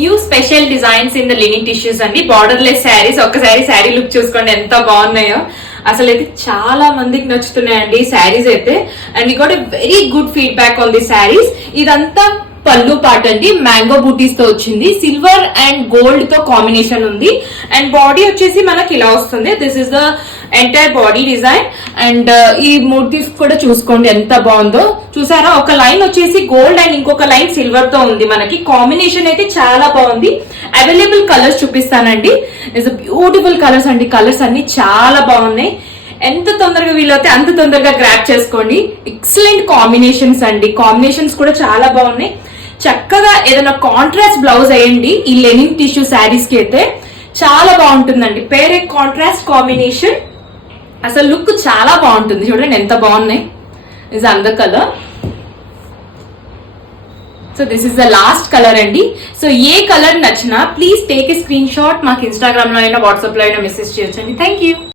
New special designs in the linen tissues అండి, borderless saris. ఒక్కసారి sari look చూసుకోండి ఎంత బాగున్నాయో. అసలు అయితే చాలా మందికి నచ్చుతున్నాయండి ఈ శారీస్ అయితే. And we got a very good feedback on the saris. ఇదంతా పళ్ళు పార్ట్ అండి, మ్యాంగో బూటీస్ తో వచ్చింది, సిల్వర్ అండ్ గోల్డ్ తో కాంబినేషన్ ఉంది. అండ్ బాడీ వచ్చేసి మనకి ఇలా వస్తుంది. This is the entire body design. And ఈ మూర్తిస్ కూడా చూసుకోండి ఎంత బాగుందో. చూసారా, ఒక లైన్ వచ్చేసి గోల్డ్ అండ్ ఇంకొక లైన్ సిల్వర్ తో ఉంది. మనకి కాంబినేషన్ అయితే చాలా బాగుంది. అవైలబుల్ కలర్స్ చూపిస్తానండి. ఇట్స్ బ్యూటిఫుల్ కలర్స్ అండి. కలర్స్ అన్ని చాలా బాగున్నాయి. ఎంత తొందరగా వీలైతే అంత తొందరగా గ్రాప్ చేసుకోండి. ఎక్సలెంట్ కాంబినేషన్స్ అండి. కాంబినేషన్స్ కూడా చాలా బాగున్నాయి. చక్కగా ఏదైనా కాంట్రాస్ట్ బ్లౌజ్ వేయండి ఈ లెనిన్ టిష్యూ శారీస్ కి అయితే చాలా బాగుంటుందండి. పేరే కాంట్రాస్ట్ కాంబినేషన్, అసలు లుక్ చాలా బాగుంటుంది. చూడండి ఎంత బాగున్నాయి. ఇస్ అందర్ colour. So this is the last colour అండి. సో ఏ కలర్ నచ్చినా please take a screen shot, మాకు ఇన్స్టాగ్రామ్ లో అయినా వాట్సాప్ లో అయినా మెసేజ్ చేయొచ్చండి. Thank you.